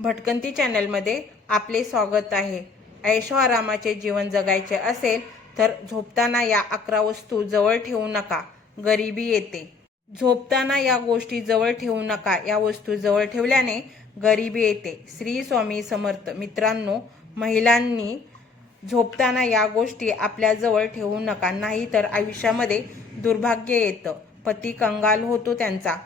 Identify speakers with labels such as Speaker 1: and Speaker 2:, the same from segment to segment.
Speaker 1: भटकंती चॅनलमध्ये आपले स्वागत आहे. ऐशोआरामाचे जीवन जगायचे असेल तर झोपताना या अकरा वस्तू जवळ ठेवू नका. गरिबी येते. झोपताना या गोष्टी जवळ ठेवू नका. या वस्तू जवळ ठेवल्याने गरिबी येते. श्री स्वामी समर्थ मित्रांनो महिलांनी झोपताना या गोष्टी आपल्याजवळ ठेवू नका. नाही तर आयुष्यामध्ये दुर्भाग्य येतं. पती कंगाल होतो त्यांचा.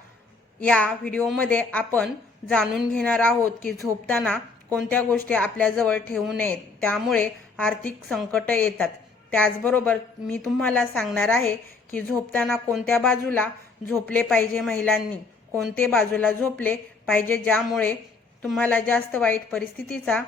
Speaker 1: या व्हिडिओमध्ये आपण जाणून घेणार आहोत की झोपताना कोणत्या गोष्टी आपल्याजवळ ठेवू नयेत त्यामुळे आर्थिक संकट येतात. त्याचबरोबर मी तुम्हाला सांगणार आहे की झोपताना कोणत्या बाजूला झोपले पाहिजे महिलांनी कोणते बाजूला झोपले पाहिजे ज्यामुळे तुम्हाला जास्त वाईट परिस्थितीचा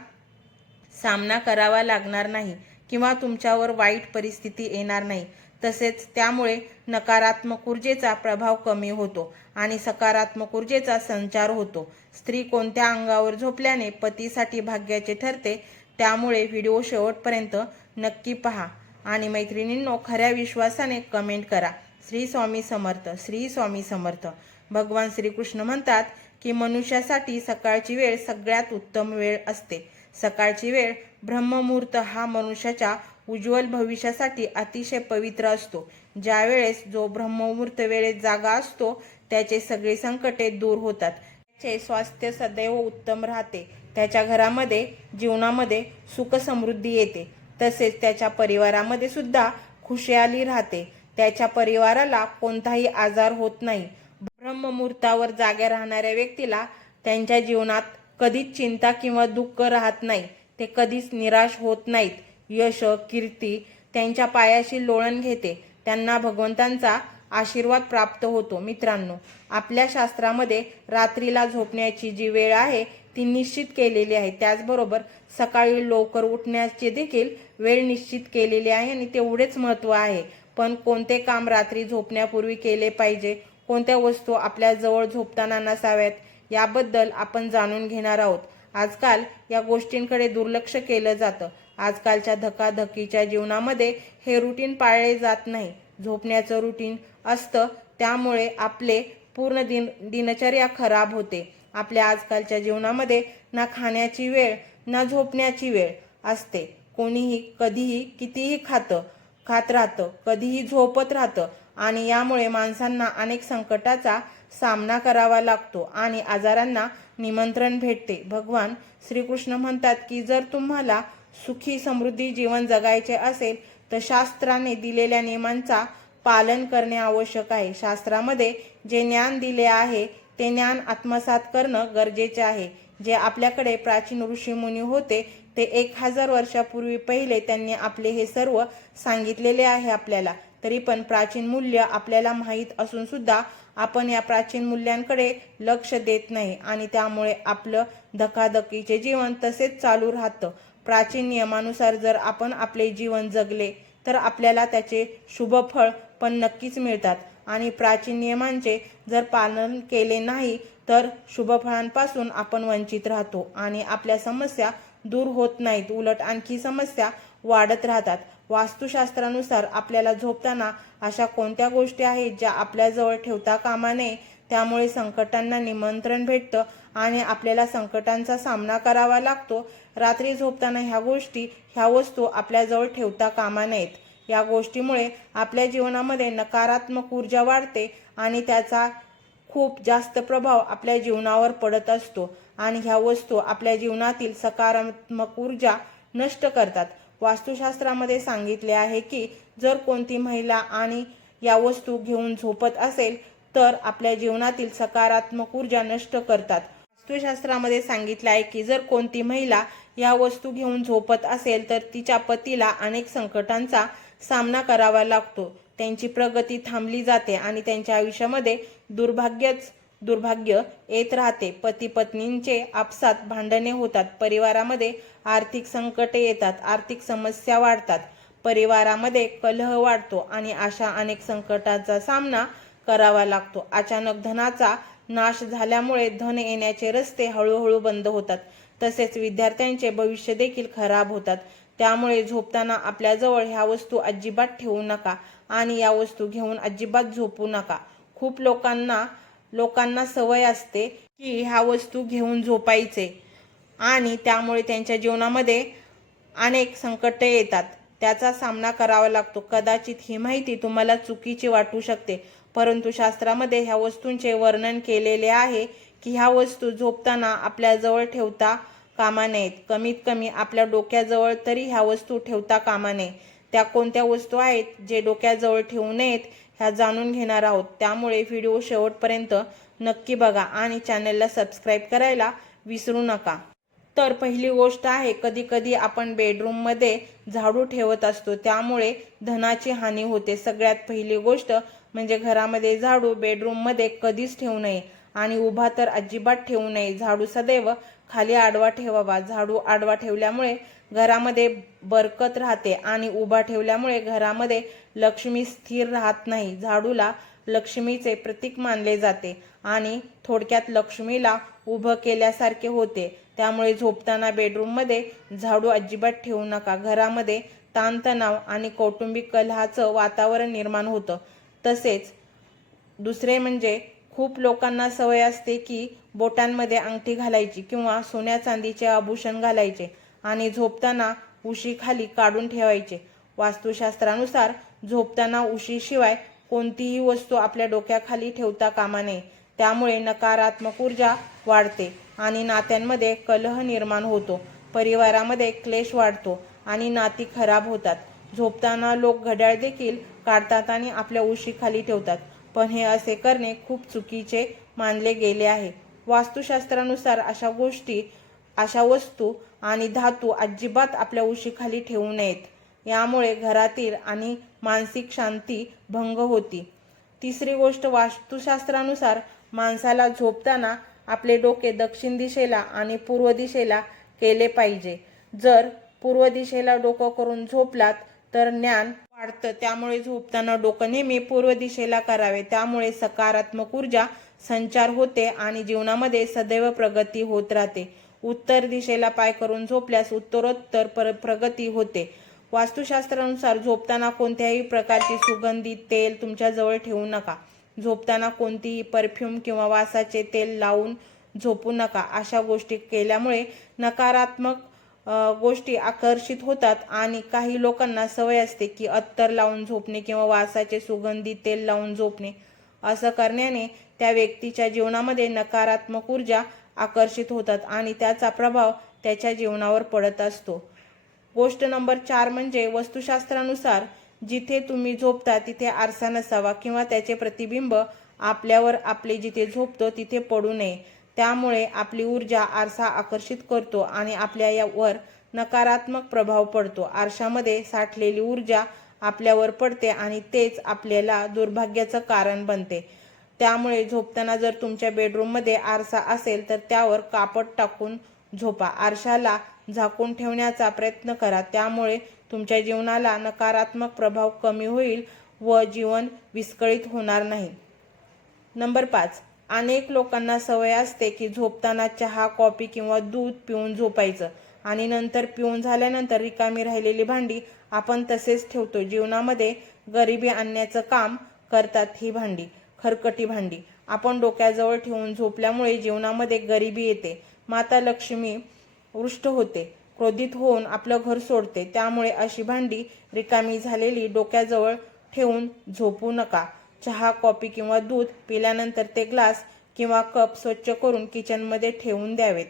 Speaker 1: सामना करावा लागणार नाही किंवा तुमच्यावर वाईट परिस्थिती येणार नाही. तसेच त्यामुळे नकारात्मक ऊर्जेचा प्रभाव कमी होतो आणि सकारात्मक ऊर्जेचा संचार होतो. स्त्री कोणत्या अंगावर झोपल्याने पतीसाठी भाग्याचे ठरते त्यामुळे व्हिडिओ शेवटपर्यंत नक्की पहा. आणि मैत्रिणींनो खऱ्या विश्वासाने कमेंट करा. श्री स्वामी समर्थ श्री स्वामी समर्थ. भगवान श्रीकृष्ण म्हणतात की मनुष्यासाठी सकाळची वेळ सगळ्यात उत्तम वेळ असते. सकाळची वेळ ब्रह्ममुहूर्त हा मनुष्याच्या उज्ज्वल भविष्यासाठी अतिशय पवित्र असतो. ज्यावेळेस जो ब्रह्ममुहूर्त वेळेत जागा असतो त्याचे सगळे संकटे दूर होतात. त्याचे स्वास्थ्य सदैव उत्तम राहते. त्याच्या घरामध्ये जीवनामध्ये सुख समृद्धी येते. तसेच त्याच्या परिवारामध्ये सुद्धा खुशहाली राहते. त्याच्या परिवाराला कोणताही आजार होत नाही. ब्रह्ममुहूर्तावर जाग्या राहणाऱ्या व्यक्तीला त्यांच्या जीवनात कधीच चिंता किंवा दुःख राहत नाही. ते कधीच निराश होत नाहीत. यश कीर्ती त्यांच्या पायाशी लोळण घेते. त्यांना भगवंतांचा आशीर्वाद प्राप्त होतो. मित्रांनो आपल्या शास्त्रामध्ये रात्रीला झोपण्याची जी वेळ आहे ती निश्चित केलेली आहे. त्याचबरोबर सकाळी लवकर उठण्याची देखील वेळ निश्चित केलेली आहे आणि तेवढेच महत्त्व आहे. पण कोणते काम रात्री झोपण्यापूर्वी केले पाहिजे? कोणत्या वस्तू आपल्या जवळ झोपताना नसाव्यात? याबद्दल आपण जाणून घेणार आहोत. आजकाल या गोष्टींकडे दुर्लक्ष केलं जातं. आजकालच्या धकाधकीच्या जीवनामध्ये हे रुटीन पाळले जात नाही. झोपण्याचं रुटीन असतं त्यामुळे आपले पूर्ण दिन दिनचर्या खराब होते. आपल्या आजकालच्या जीवनामध्ये ना खाण्याची वेळ ना झोपण्याची वेळ असते. कोणीही कधीही कितीही खातं खात राहतं कधीही झोपत राहतं आणि यामुळे माणसांना अनेक संकटाचा सामना करावा लागतो आणि आजारांना निमंत्रण भेटते. भगवान श्रीकृष्ण म्हणतात की जर तुम्हाला सुखी समृद्धी जीवन जगायचे असेल तर शास्त्राने दिलेल्या नियमांचा पालन करणे आवश्यक आहे. शास्त्रामध्ये जे ज्ञान दिले आहे ते ज्ञान आत्मसात करणं गरजेचे आहे. जे आपल्याकडे प्राचीन ऋषीमुनी होते ते एक हजार वर्षापूर्वी पहिले त्यांनी आपले हे सर्व सांगितलेले आहे आपल्याला. तरी पण प्राचीन मूल्य आपल्याला माहीत असून सुद्धा आपण या प्राचीन मूल्यांकडे लक्ष देत नाही आणि त्यामुळे आपलं धकाधकीचे जीवन तसेच चालू राहतं. प्राचीन नियमानुसार जर आपण आपले जीवन जगले तर आपल्याला त्याचे शुभ फळ पण नक्कीच मिळतात. आणि प्राचीन नियमांचे जर पालन केले नाही तर शुभफळांपासून आपण वंचित राहतो आणि आपल्या समस्या दूर होत नाहीत. उलट आणखी समस्या वाढत राहतात. वास्तुशास्त्रानुसार आपल्याला झोपताना अशा कोणत्या गोष्टी आहेत ज्या आपल्याजवळ ठेवता कामा नये त्यामुळे संकटांना निमंत्रण भेटतं आणि आपल्याला संकटांचा सामना करावा लागतो. रात्री झोपताना ह्या गोष्टी ह्या वस्तू आपल्याजवळ ठेवता कामा नयेत. या गोष्टीमुळे आपल्या जीवनामध्ये नकारात्मक ऊर्जा वाढते आणि त्याचा खूप जास्त प्रभाव आपल्या जीवनावर पडत असतो आणि ह्या वस्तू आपल्या जीवनातील सकारात्मक ऊर्जा नष्ट करतात. वास्तुशास्त्रामध्ये सांगितले आहे की जर कोणती महिला आणि या वस्तू घेऊन झोपत असेल तर आपल्या जीवनातील सकारात्मक ऊर्जा नष्ट करतात. वास्तुशास्त्रामध्ये सांगितलं आहे की जर कोणती महिला या वस्तू घेऊन झोपत असेल तर तिच्या पतीला अनेक संकटांचा सामना करावा लागतो. त्यांची प्रगती थांबली जाते आणि त्यांच्या आयुष्यामध्ये दुर्भाग्यच दुर्भाग्य येत राहते. पती पत्नींचे आपसात भांडणे होतात. परिवारामध्ये आर्थिक संकटे येतात. आर्थिक समस्या वाढतात. परिवारामध्ये कलह वाढतो आणि अशा अनेक संकटाचा सामना करावा लागतो. अचानक धनाचा नाश झाल्यामुळे धन येण्याचे रस्ते हळूहळू बंद होतात. तसेच विद्यार्थ्यांचे भविष्य देखील खराब होतात. त्यामुळे झोपताना आपल्याजवळ ह्या वस्तू अजिबात ठेवू नका आणि या वस्तू घेऊन अजिबात झोपू नका. खूप लोकांना लोकांना सवय असते की ह्या वस्तू घेऊन झोपायचे आणि त्यामुळे त्यांच्या जीवनामध्ये अनेक संकटे येतात. त्याचा सामना करावा लागतो. कदाचित ही माहिती तुम्हाला चुकीची वाटू शकते. परंतु शास्त्रामध्ये ह्या वस्तूंचे वर्णन केलेले आहे की ह्या वस्तू झोपताना आपल्याजवळ ठेवता कामा नयेत. कमीत कमी आपल्या डोक्याजवळ तरी ह्या वस्तू ठेवता कामा नये. त्या कोणत्या वस्तू आहेत जे डोक्याजवळ ठेवू नयेत ह्या जाणून घेणार आहोत. त्यामुळे व्हिडिओ शेवटपर्यंत नक्की बघा आणि चॅनलला सबस्क्राईब करायला विसरू नका. तर पहिली गोष्ट आहे कधी कधी आपण बेडरूममध्ये झाडू ठेवत असतो. त्यामुळे धनाची हानी होते. सगळ्यात पहिली गोष्ट म्हणजे घरामध्ये झाडू बेडरूममध्ये कधीच ठेवू नये. आणि उभा तर अजिबात ठेवू नये. झाडू सदैव खाली आडवा ठेवावा. झाडू आडवा ठेवल्यामुळे घरामध्ये बरकत राहते आणि उभा ठेवल्यामुळे घरामध्ये लक्ष्मी स्थिर राहत नाही. झाडूला लक्ष्मीचे प्रतीक मानले जाते आणि थोडक्यात लक्ष्मीला उभं केल्यासारखे होते. त्यामुळे झोपताना बेडरूममध्ये झाडू अजिबात ठेवू नका. घरामध्ये ताणतणाव आणि कौटुंबिक कलहाचं वातावरण निर्माण होतं. तसेच दुसरे म्हणजे खूप लोकांना सवय असते की बोटांमध्ये अंगठी घालायची किंवा सोन्या चांदीचे आभूषण घालायचे आणि झोपताना उशी खाली काढून ठेवायचे. वास्तुशास्त्रानुसार झोपताना उशीशिवाय कोणतीही वस्तू आपल्या डोक्याखाली ठेवता कामा नये. त्यामुळे नकारात्मक ऊर्जा वाढते आणि नात्यांमध्ये कलह निर्माण होतो. परिवारामध्ये क्लेश वाढतो आणि नाती खराब होतात. झोपताना लोक घड्याळ देखील काढतात आणि आपल्या उशीखाली ठेवतात. पण हे असे करणे खूप चुकीचे मानले गेले आहे. वास्तुशास्त्रानुसार अशा गोष्टी अशा वस्तू आणि धातू अजिबात आपल्या उशीखाली ठेवू नयेत. यामुळे घरातील आणि मानसिक शांती भंग होती. तिसरी गोष्ट वास्तुशास्त्रानुसार माणसाला झोपताना आपले डोके दक्षिण दिशेला आणि पूर्व दिशेला केले पाहिजे. जर पूर्व दिशेला डोकं करून झोपलात तर ज्ञान वाढतं. त्यामुळे झोपताना डोकं नेहमी पूर्व दिशेला करावे. त्यामुळे सकारात्मक ऊर्जा संचार होते आणि जीवनामध्ये सदैव प्रगती होत राहते. उत्तर दिशेला पाय करून झोपल्यास उत्तरोत्तर पर प्रगती होते. वास्तुशास्त्रानुसार झोपताना कोणत्याही प्रकारची सुगंधी तेल तुमच्याजवळ ठेवू नका. झोपताना कोणतीही परफ्यूम किंवा वासाचे तेल लावून झोपू नका. अशा गोष्टी केल्यामुळे नकारात्मक गोष्टी आकर्षित होतात आणि काही लोकांना सवय असते की अत्तर लावून झोपणे किंवा वासाचे सुगंधी तेल लावून झोपणे. असं करण्याने त्या व्यक्तीच्या जीवनामध्ये नकारात्मक ऊर्जा आकर्षित होतात आणि त्याचा प्रभाव त्याच्या जीवनावर पडत असतो. गोष्ट नंबर चार म्हणजे वस्तुशास्त्रानुसार जिथे तुम्ही झोपता तिथे आरसा नसावा किंवा त्याचे प्रतिबिंब आपल्यावर आपले जिथे झोपतो तिथे पडू नये. त्यामुळे आपली ऊर्जा आरसा आकर्षित करतो आणि आपल्या यावर नकारात्मक प्रभाव पडतो. आरशामध्ये साठलेली ऊर्जा आपल्यावर पडते आणि तेच आपल्याला दुर्भाग्याचं कारण बनते. त्यामुळे झोपताना जर तुमच्या बेडरूममध्ये आरसा असेल तर त्यावर कापड टाकून झोपा. आरशाला झाकून ठेवण्याचा प्रयत्न करा. त्यामुळे तुमच्या जीवनाला नकारात्मक प्रभाव कमी होईल व जीवन विस्कळीत होणार नाही. नंबर पाच. अनेक लोकांना सवय असते की झोपताना चहा कॉफी किंवा दूध पिऊन झोपायचं. आणि नंतर पिऊन झाल्यानंतर रिकामी राहिलेली भांडी आपण तसेच ठेवतो. जीवनामध्ये गरिबी आणण्याचं काम करतात ही भांडी खरकटी भांडी. आपण डोक्याजवळ ठेवून झोपल्यामुळे जीवनामध्ये गरिबी येते. माता लक्ष्मी रुष्ट होते. क्रोधित होऊन आपलं घर सोडते. त्यामुळे अशी भांडी रिकामी झालेली डोक्याजवळ ठेवून झोपू नका. चहा कॉफी किंवा दूध पिल्यानंतर ते ग्लास किंवा कप स्वच्छ करून किचनमध्ये ठेवून द्यावेत.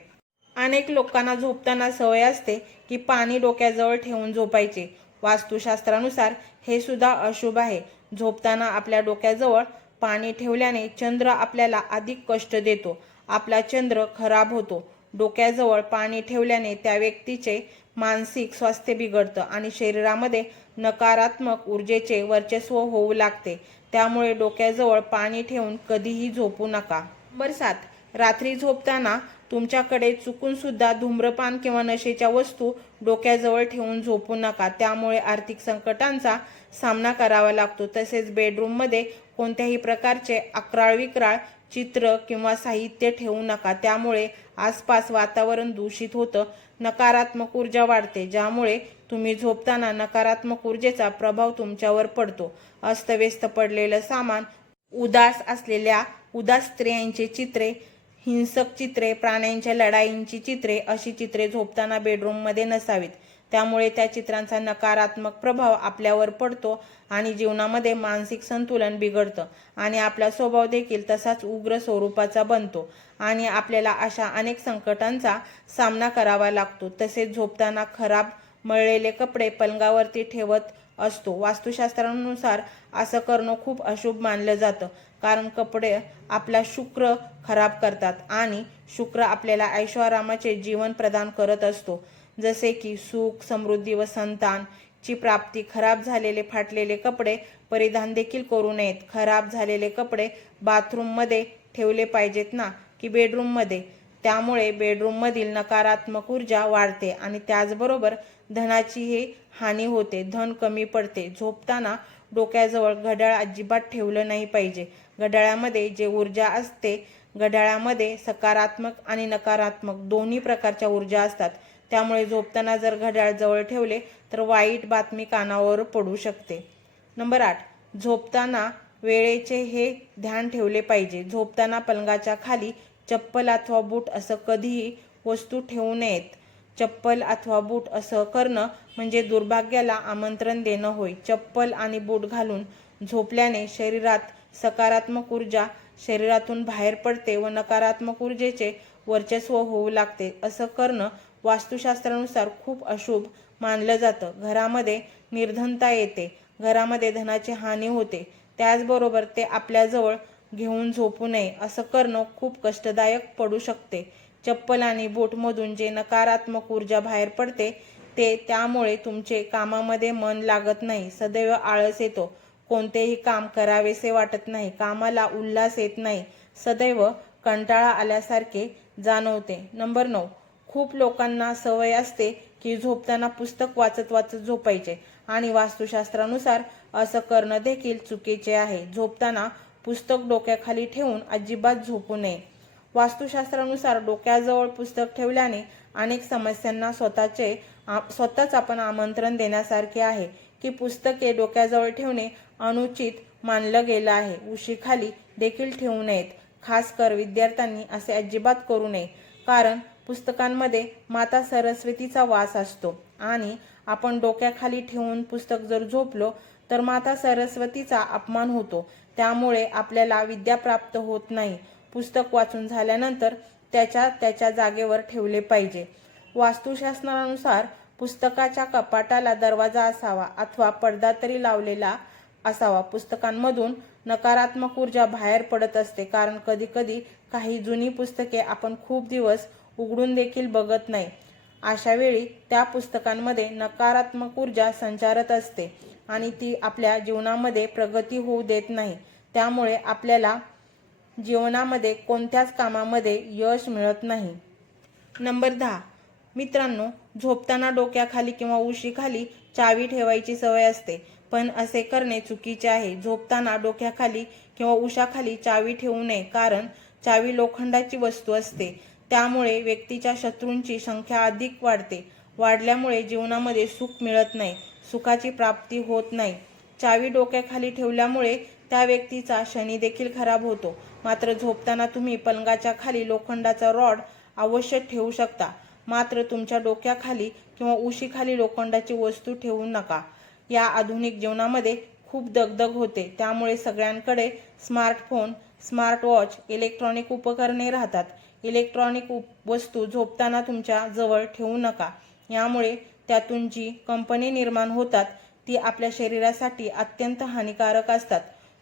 Speaker 1: अनेक लोकांना झोपताना सवय असते की पाणी डोक्याजवळ ठेवून झोपायचे. वास्तुशास्त्रानुसार हे सुद्धा अशुभ आहे. झोपताना आपल्या डोक्याजवळ पाणी ठेवल्याने चंद्र आपल्याला अधिक कष्ट देतो. आपला चंद्र खराब होतो. डोक्याजवळ पाणी ठेवल्याने त्या व्यक्तीचे मानसिक स्वास्थ्य बिघडतं आणि शरीरामध्ये नकारात्मक ऊर्जेचे वर्चस्व होऊ लागते. त्यामुळे डोक्याजवळ पाणी ठेवून कधीही झोपू नका. नंबर सात रात्री झोपताना तुमच्याकडे चुकून सुद्धा धूम्रपान किंवा नशेच्या वस्तू डोक्याजवळ ठेवून झोपू नका. त्यामुळे आर्थिक संकटांचा सामना करावा लागतो. तसेच बेडरूममध्ये कोणत्याही प्रकारचे अकराळ विक्राळ चित्र किंवा साहित्य ठेवू नका. त्यामुळे आसपास वातावरण दूषित होतं. नकारात्मक ऊर्जा वाढते ज्यामुळे तुम्ही झोपताना नकारात्मक ऊर्जेचा प्रभाव तुमच्यावर पडतो. अस्तव्यस्त पडलेलं सामान उदास असलेल्या उदास स्त्रियांचे चित्रे हिंसक चित्रे प्राण्यांच्या लढाईंची चित्रे अशी चित्रे झोपताना बेडरूममध्ये नसावीत. त्यामुळे त्या चित्रांचा नकारात्मक प्रभाव आपल्यावर पडतो आणि जीवनामध्ये मानसिक संतुलन बिघडतं आणि आपला स्वभाव देखील तसाच उग्र स्वरूपाचा बनतो आणि आपल्याला अशा अनेक संकटांचा सामना करावा लागतो. तसेच झोपताना खराब मळलेले कपडे पलंगावरती ठेवत असतो. वास्तुशास्त्रानुसार असं करणं खूप अशुभ मानलं जातं. कारण कपडे आपला शुक्र खराब करतात आणि शुक्र आपल्याला ऐश्वरामाचे जीवन प्रदान करत असतो. जसे की सुख समृद्धी व संतानची प्राप्ती खराब झालेले फाटलेले कपडे परिधान देखील करू नयेत. खराब झालेले कपडे बाथरूममध्ये ठेवले पाहिजेत ना? की बेडरूममध्ये त्यामुळे बेडरूममधील नकारात्मक ऊर्जा वाढते आणि त्याचबरोबर धनाचीही हानी होते. धन कमी पडते. झोपताना डोक्याजवळ घड्याळ अजिबात ठेवलं नाही पाहिजे. घड्याळामध्ये जे ऊर्जा असते घड्याळामध्ये सकारात्मक आणि नकारात्मक दोन्ही प्रकारच्या ऊर्जा असतात. त्यामुळे झोपताना जर घड्याळ जवळ ठेवले तर वाईट बातमी कानावर पडू शकते. नंबर आठ. झोपताना वेळेचे हे ध्यान ठेवले पाहिजे. झोपताना पलंगाच्या खाली चप्पल अथवा बूट असं कधीही वस्तू ठेवू नयेत. चप्पल अथवा बूट असं करणं म्हणजे दुर्भाग्याला आमंत्रण देणं होय. चप्पल आणि बूट घालून झोपल्याने शरीरात सकारात्मक ऊर्जा शरीरातून बाहेर पडते व नकारात्मक ऊर्जेचे वर्चस्व होऊ लागते. असं करणं वास्तुशास्त्रानुसार खूप अशुभ मानलं जातं. घरामध्ये निर्धनता येते. घरामध्ये धनाची हानी होते. त्याचबरोबर ते आपल्याजवळ घेऊन झोपू नये असं करणं खूप कष्टदायक पडू शकते. चप्पल आणि बोटमधून जे नकारात्मक ऊर्जा बाहेर पडते ते त्यामुळे तुमचे कामामध्ये मन लागत नाही सदैव आळस येतो. कोणतेही काम करावेसे वाटत नाही कामाला उल्हास येत नाही सदैव कंटाळा आल्यासारखे जाणवते. नंबर नऊ खूप लोकांना सवय असते की झोपताना पुस्तक वाचत वाचत झोपायचे आणि वास्तुशास्त्रानुसार असं करणं देखील चुकीचे आहे. झोपताना पुस्तक डोक्याखाली ठेवून अजिबात झोपू नये. वास्तुशास्त्रानुसार डोक्याजवळ पुस्तक ठेवल्याने अनेक समस्यांना स्वतःचे स्वतःच आपण आमंत्रण देण्यासारखे आहे की पुस्तके डोक्याजवळ ठेवणे अनुचित मानलं गेलं आहे. उशीखाली देखील ठेवू नयेत. खास कर विद्यार्थ्यांनी असे अजिबात करू नये. कारण पुस्तकांमध्ये माता सरस्वतीचा वास असतो आणि आपण डोक्याखाली ठेवून पुस्तक जर झोपलो तर माता सरस्वतीचा अपमान होतो. त्यामुळे आपल्याला विद्या प्राप्त होत नाही. पुस्तक वाचून झाल्यानंतर त्याच्या त्याच्या जागेवर ठेवले पाहिजे. वास्तुशास्त्रानुसार पुस्तकाच्या कपाटाला दरवाजा असावा अथवा पडदा तरी लावलेला असावा. पुस्तकांमधून नकारात्मक ऊर्जा बाहेर पडत असते. कारण कधी कधी काही जुनी पुस्तके आपण खूप दिवस उघडून देखील बघत नाही. अशा वेळी त्या पुस्तकांमध्ये नकारात्मक ऊर्जा संचारत असते. आणि ती आपल्या जीवनामध्ये प्रगती होऊ देत नाही. त्यामुळे आपल्याला जीवनामध्ये कोणत्याच कामामध्ये यश मिळत नाही. नंबर दहा. मित्रांनो झोपताना डोक्याखाली किंवा उशीखाली चावी ठेवायची सवय असते पण असे करणे चुकीचे आहे. झोपताना डोक्याखाली किंवा उशाखाली चावी ठेवू नये कारण चावी लोखंडाची वस्तू असते. त्यामुळे व्यक्तीच्या शत्रूंची संख्या अधिक वाढते. वाढल्यामुळे जीवनामध्ये सुख मिळत नाही. सुखाची प्राप्ती होत नाही. चावी डोक्याखाली ठेवल्यामुळे त्या व्यक्तीचा शनी देखील खराब होतो. मात्र झोपताना तुम्ही पलंगाच्या खाली लोखंडाचा रॉड अवश्य ठेवू शकता. मात्र तुमच्या डोक्याखाली किंवा उशीखाली लोखंडाची वस्तू ठेवू नका. या आधुनिक जीवनामध्ये खूप दगदग होते. त्यामुळे सगळ्यांकडे स्मार्टफोन स्मार्टवॉच इलेक्ट्रॉनिक उपकरणे राहतात. इलेक्ट्रॉनिक उप वस्तू झोपताना तुमच्या जवळ ठेवू नका. यामुळे त्यातून जी कंपनी निर्माण होतात ती आपल्या शरीरासाठी अत्यंत हानिकारक असतात.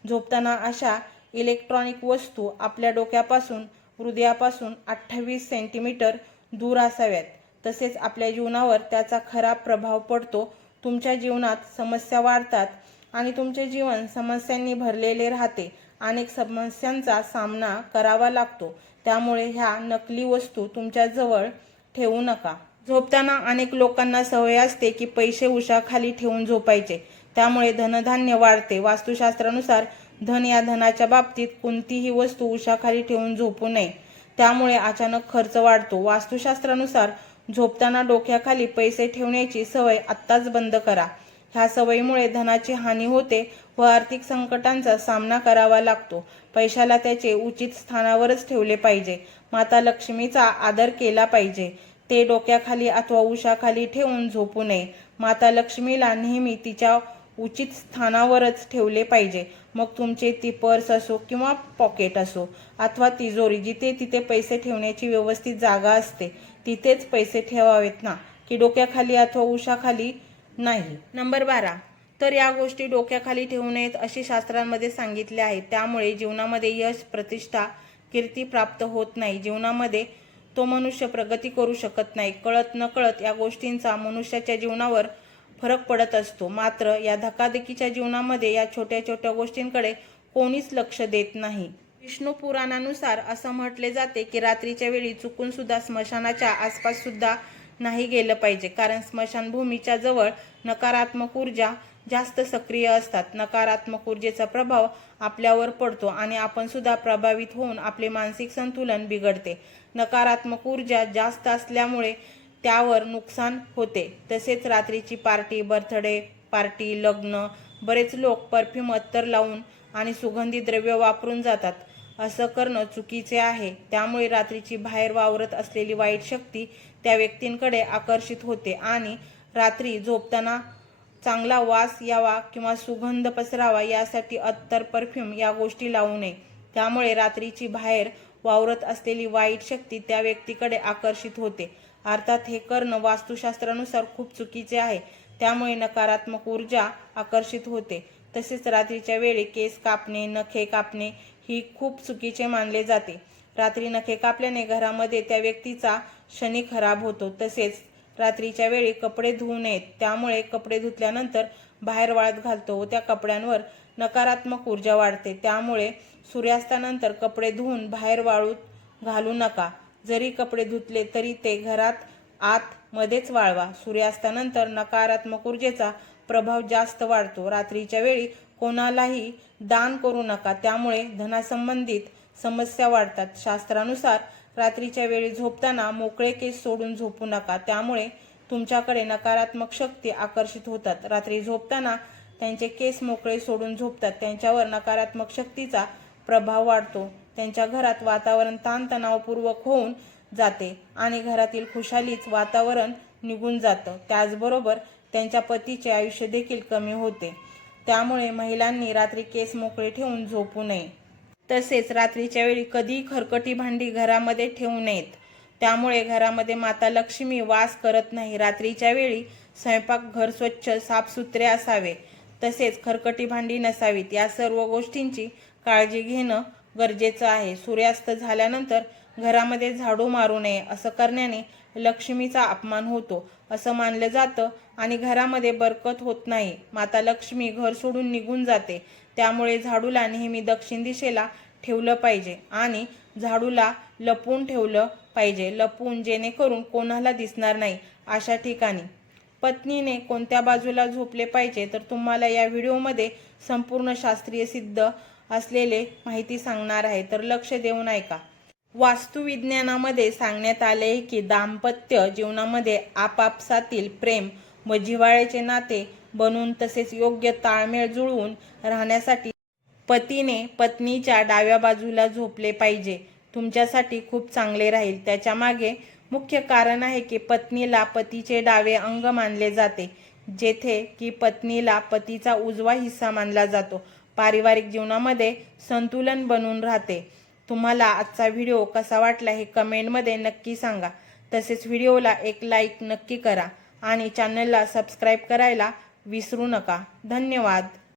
Speaker 1: झोपताना अशा इलेक्ट्रॉनिक वस्तू आपल्या डोक्यापासून हृदयापासून अठ्ठावीस सेंटीमीटर दूर असाव्यात. तसेच आपल्या जीवनावर त्याचा खराब प्रभाव पडतो. तुमच्या जीवनात समस्या वाढतात आणि तुमचे जीवन समस्यांनी भरलेले राहते. अनेक समस्यांचा सामना करावा लागतो. त्यामुळे ह्या नकली वस्तू तुमच्याजवळ ठेवू नका. झोपताना अनेक लोकांना सवय असते की पैसे उशाखाली ठेवून झोपायचे. त्यामुळे धनधान्य वाढते. वास्तुशास्त्रानुसार धन या धनाच्या बाबतीत कोणतीही वस्तू उशाखाली ठेवून झोपू नये. त्यामुळे अचानक खर्च वाढतो. वास्तुशास्त्रानुसार झोपताना डोक्याखाली पैसे ठेवण्याची सवय आत्ताच बंद करा. ह्या सवयीमुळे धनाची हानी होते व आर्थिक संकटांचा सामना करावा लागतो. पैशाला त्याचे उचित स्थानावरच ठेवले पाहिजे. माता लक्ष्मीचा आदर केला पाहिजे. ते डोक्याखाली अथवा उशाखाली ठेवून झोपू नये. माता लक्ष्मीला नेहमी तिच्या उचित स्थानावरच ठेवले पाहिजे. मग तुमचे ती पर्स असो किंवा पॉकेट असो अथवा तिजोरी जिथे तिथे पैसे ठेवण्याची व्यवस्थित जागा असते तिथेच पैसे ठेवावेत ना? की डोक्याखाली अथवा उशाखाली नाही? नंबर बारा. तर या गोष्टी डोक्याखाली ठेवू नयेत असे शास्त्रांमध्ये सांगितले आहे. त्यामुळे जीवनामध्ये यश प्रतिष्ठा कीर्ती प्राप्त होत नाही. जीवनामध्ये तो मनुष्य प्रगती करू शकत नाही. कळत नकळत या गोष्टींचा मनुष्याच्या जीवनावर फरक पडत असतो. मात्र या धकाधकीच्या जीवनामध्ये या छोट्या छोट्या गोष्टींकडे कोणीच लक्ष देत नाही. विष्णू पुराणानुसार असं म्हटले जाते की रात्रीच्या वेळी चुकून सुद्धा स्मशानाच्या आसपास सुद्धा नाही गेलं पाहिजे. कारण स्मशानभूमीच्या जवळ नकारात्मक ऊर्जा जास्त सक्रिय असतात. नकारात्मक ऊर्जेचा प्रभाव आपल्यावर पडतो आणि आपण सुद्धा प्रभावित होऊन आपले मानसिक संतुलन बिघडते. नकारात्मक ऊर्जा जास्त असल्यामुळे त्यावर नुकसान होते. तसेच रात्रीची पार्टी बर्थडे पार्टी लग्न बरेच लोक परफ्यूम अत्तर लावून आणि सुगंधी द्रव्य वापरून जातात. असं करणं चुकीचे आहे. त्यामुळे रात्रीची बाहेर वावरत असलेली वाईट शक्ती त्या व्यक्तींकडे आकर्षित होते आणि रात्री झोपताना चांगला वास यावा किंवा सुगंध पसरावा यासाठी अत्तर परफ्यूम या गोष्टी लावू नये. त्यामुळे रात्रीची बाहेर वावरत असलेली वाईट शक्ती त्या व्यक्तीकडे आकर्षित होते. अर्थात हे करणं वास्तुशास्त्रानुसार खूप चुकीचे आहे. त्यामुळे नकारात्मक ऊर्जा आकर्षित होते. तसेच रात्रीच्या वेळी केस कापणे नखे कापणे ही खूप चुकीचे मानले जाते. रात्री नखे कापल्याने घरामध्ये त्या व्यक्तीचा शनी खराब होतो. तसेच रात्रीच्या वेळी कपडे धुवू नयेत. त्यामुळे कपडे धुतल्यानंतर बाहेर वाळत घालतो व त्या कपड्यांवर नकारात्मक ऊर्जा वाढते. त्यामुळे सूर्यास्तानंतर कपडे धुवून बाहेर वाळूत घालू नका. जरी कपडे धुतले तरी ते घरात आत मध्येच वाळवा. सूर्यास्तानंतर नकारात्मक ऊर्जेचा प्रभाव जास्त वाढतो. रात्रीच्या वेळी कोणालाही दान करू नका. त्यामुळे धनासंबंधित समस्या वाढतात. शास्त्रानुसार रात्रीच्या वेळी झोपताना मोकळे केस सोडून झोपू नका. त्यामुळे तुमच्याकडे नकारात्मक शक्ती आकर्षित होतात. रात्री झोपताना त्यांचे केस मोकळे सोडून झोपतात. त्यांच्यावर नकारात्मक शक्तीचा प्रभाव वाढतो. त्यांच्या घरात वातावरण ताणतणावपूर्वक होऊन जाते आणि घरातील खुशालीच वातावरण निघून जातं. त्याचबरोबर त्यांच्या पतीचे आयुष्य देखील कमी होते. त्यामुळे महिलांनी रात्री केस मोकळे ठेवून झोपू नये. तसेच रात्रीच्या वेळी कधीही खरकटी भांडी घरामध्ये ठेवू नयेत. त्यामुळे घरामध्ये माता लक्ष्मी वास करत नाही. रात्रीच्या वेळी स्वयंपाक घर स्वच्छ साफसुथरे असावे. तसेच खरकटी भांडी नसावीत. या सर्व गोष्टींची काळजी घेणं गरजेचं आहे. सूर्यास्त झाल्यानंतर घरामध्ये झाडू मारू नये असं करण्याने लक्ष्मीचा अपमान होतो. असं मानलं जातं आणि घरामध्ये बरकत होत नाही. माता लक्ष्मी घर सोडून निघून जाते. त्यामुळे झाडूला नेहमी दक्षिण दिशेला ठेवलं पाहिजे आणि झाडूला लपवून ठेवलं पाहिजे. लपून जेणेकरून कोणाला दिसणार नाही अशा ठिकाणी. पत्नीने कोणत्या बाजूला झोपले पाहिजे तर तुम्हाला या व्हिडिओमध्ये संपूर्ण शास्त्रीय सिद्ध असलेले माहिती सांगणार आहे. तर लक्ष देऊन ऐका. वास्तुविज्ञानामध्ये सांगण्यात आले की दाम्पत्य जीवनामध्ये आपापसातील प्रेम व जिव्हाळ्याचे नाते बनून तसेच योग्य ताळमेळ जुळवून राहण्यासाठी पतीने पत्नीच्या डाव्या बाजूला झोपले पाहिजे. तुमच्यासाठी खूप चांगले राहील. त्याच्यामागे मुख्य कारण आहे की पत्नीला पतीचे डावे अंग मानले जाते जेथे की पत्नीला पतीचा उजवा हिस्सा मानला जातो. पारिवारिक जीवनामध्ये संतुलन बनून राहते. तुम्हाला आजचा व्हिडिओ कसा वाटला हे कमेंटमध्ये नक्की सांगा. तसेच व्हिडिओला एक लाईक नक्की करा आणि चॅनलला सबस्क्राईब करायला विसरू नका. धन्यवाद.